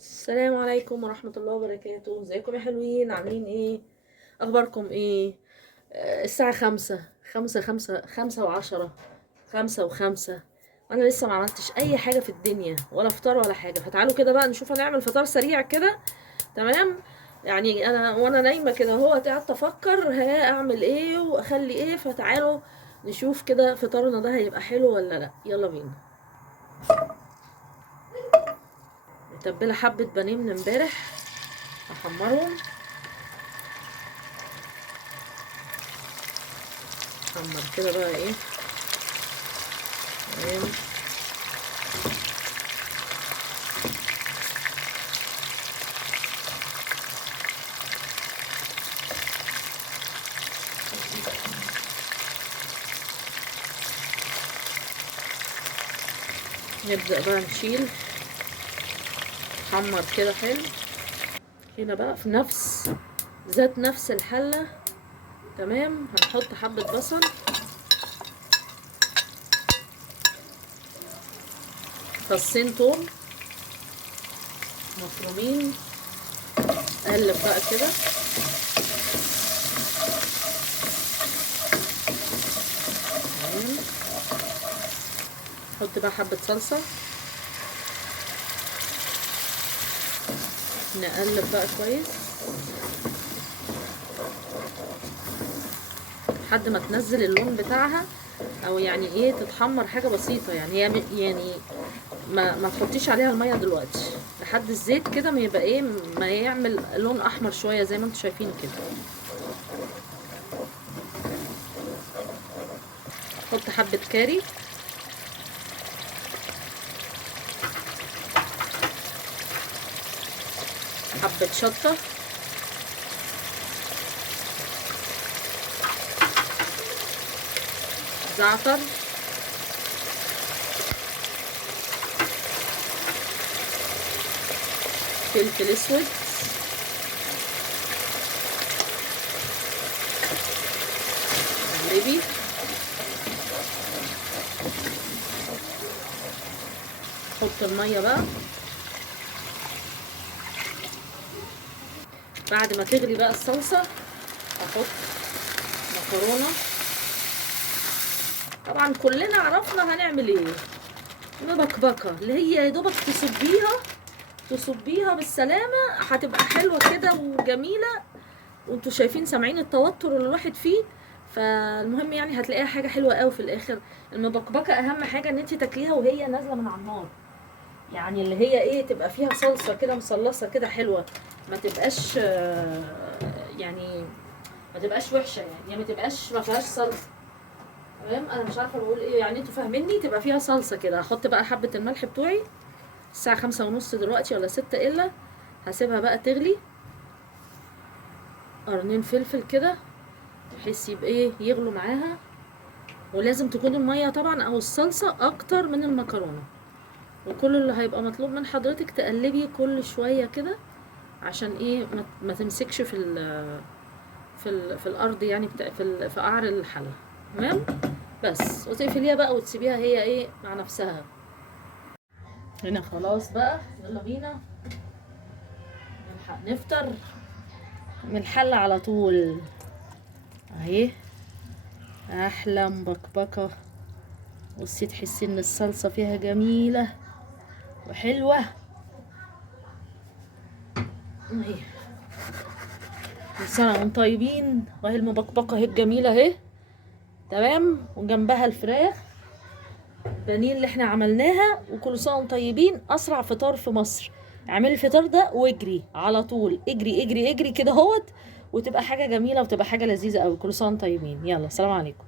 السلام عليكم ورحمة الله وبركاته. ازيكم يا حلوين؟ عاملين ايه؟ اخباركم ايه؟ الساعة 5 5 و10 5 و5 وانا لسه ما عملتش اي حاجة في الدنيا، ولا فطار ولا حاجة. فتعالوا كده بقى نشوف هنعمل فطار سريع كده. تمام. يعني انا وانا نايمة كده هو قعدت افكر اعمل ايه واخلي ايه. فتعالوا نشوف كده فطارنا ده هيبقى حلو ولا لا. يلا بينا. متبلة حبة بانيه من امبارح، احمرهم. حمر كده بقى ايه. تمام. نبدأ بقى نشيل. حمر كده حلو. هنا بقى في ذات نفس الحلة. تمام. هنحط حبة بصل، فصين توم مفرومين. اقلب بقى كده. تمام. نحط بقى حبة صلصة. نقلب بقى كويس لحد ما تنزل اللون بتاعها، او يعني ايه تتحمر حاجة بسيطة. يعني هي يعني ما تحطيش عليها المية دلوقتي لحد الزيت كده ما يبقى ايه، ما يعمل لون احمر شوية زي ما انتم شايفين كده. نحط حبة كاري، حبة شطة، زعتر، فلفل اسود، قلبي. نحط المية بقى. بعد ما تغلي بقى الصلصة احط مكرونة. طبعا كلنا عرفنا هنعمل ايه. مبكبكة اللي هي يا دوبك تصبيها بالسلامة، هتبقى حلوة كده وجميلة. وانتوا شايفين سامعين التوتر اللي الواحد فيه. فالمهم يعني هتلاقيها حاجة حلوة قوي في الاخر. المبكبكة اهم حاجة ان انت تاكليها وهي نازلة من على النار. يعني اللي هي ايه تبقى فيها صلصة كده مصلصة كده حلوة. ما تبقاش يعني ما تبقاش وحشة. يعني ما تبقاش ما فيهاش صلصة. تمام. انا مش عارفة بقول ايه، يعني انتوا فاهميني. تبقى فيها صلصة كده. هحط بقى حبة الملح بتوعي. الساعة 5:30 دلوقتي ولا 6 الا. هسيبها بقى تغلي. قرنين فلفل كده بحيث يبقى ايه يغلوا معاها. ولازم تكون المية طبعا او الصلصة اكتر من المكرونة. وكل اللي هيبقى مطلوب من حضرتك تقلبي كل شوية كده عشان ايه ما تمسكش في الارض، يعني في قعر الحلة. تمام. بس وتقفليها بقى وتسيبيها هي ايه مع نفسها. هنا خلاص بقى. يلا بينا نلحق نفطر من الحلة على طول. اهي احلى مبكبكة. بصي تحسي ان الصلصة فيها جميلة وحلوة. اهي كل سنة وانتم طيبين. وهي المبكبكة اهي الجميلة اهي. تمام. وجنبها الفراخ بانيه اللي احنا عملناها. وكل سنة وانتم طيبين. اسرع فطار في مصر. اعملي الفطار ده واجري على طول. اجري اجري اجري كده اهوت. وتبقى حاجة جميلة وتبقى حاجة لذيذة قوي. كل سنة وانتم طيبين. يلا سلام عليكم.